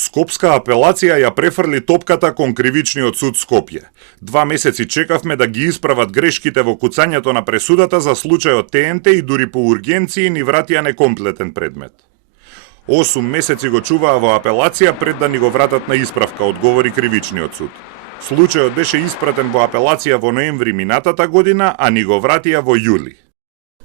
Скопска апелација ја префрли топката кон Кривичниот суд Скопје. 2 месеци чекавме да ги исправат грешките во куцањето на пресудата за случајот ТНТ и дури по ургенции ни вратија некомплетен предмет. 8 месеци го чуваа во апелација пред да ни го вратат на исправка, одговори Кривичниот суд. Случајот беше испратен во апелација во ноември минатата година, а ни го вратија во јули.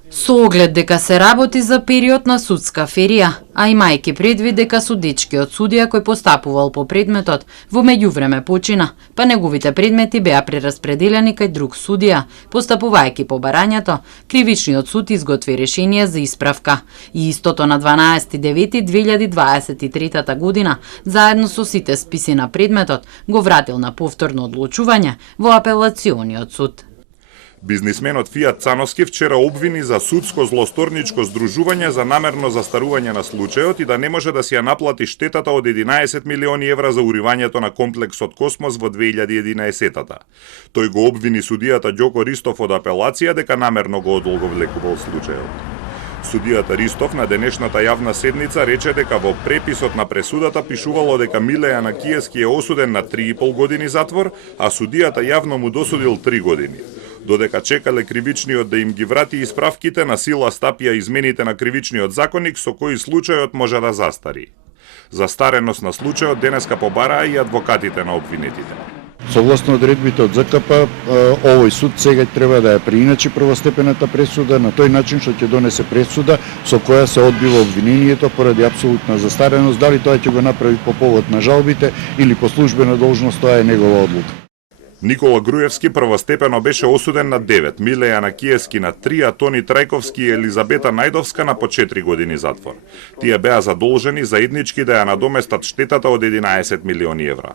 Со оглед дека се работи за период на судска ферија, а имајќи предвид дека судичкиот судија кој постапувал по предметот во меѓувреме почина, па неговите предмети беа прераспределени кај друг судија, постапувајќи по барањето, Кривичниот суд изготви решение за исправка и истото на 12.9.2023 година, заедно со сите списи на предметот, го вратил на повторно одлучување во апелациониот суд. Бизнисменот Фијат Цановски вчера обвини за судско злосторничко здружување за намерно застарување на случајот и да не може да си ја наплати штетата од 11 милиони евра за уривањето на комплексот Космос во 2011-та. Тој го обвини судијата Ѓоко Ристов од апелација дека намерно го одолговлекувал случајот. Судијата Ристов на денешната јавна седница рече дека во преписот на пресудата пишувало дека Миле Јанакиевски е осуден на 3,5 години затвор, а судијата јавно му досудил 3 години. Додека чекале Кривичниот да им ги врати исправките, на сила стапија измените на Кривичниот законник со кои случајот може да застари. Застареност на случајот денеска побараа и адвокатите на обвинетите. Согласно одредбите од ЗКП, овој суд сега треба да ја преиначи првостепената пресуда на тој начин што ќе донесе пресуда со која се одбива обвинението поради апсолутна застареност. Дали тоа ќе го направи по повод на жалбите или по службена должност, тоа е негова одлука. Никола Груевски првостепено беше осуден на 9, Миле Јанакиевски на 3, а Тони Трајковски и Елизабета Најдовска на по 4 години затвор. Тие беа задолжени заеднички да ја надоместат штетата од 11 милиони евра.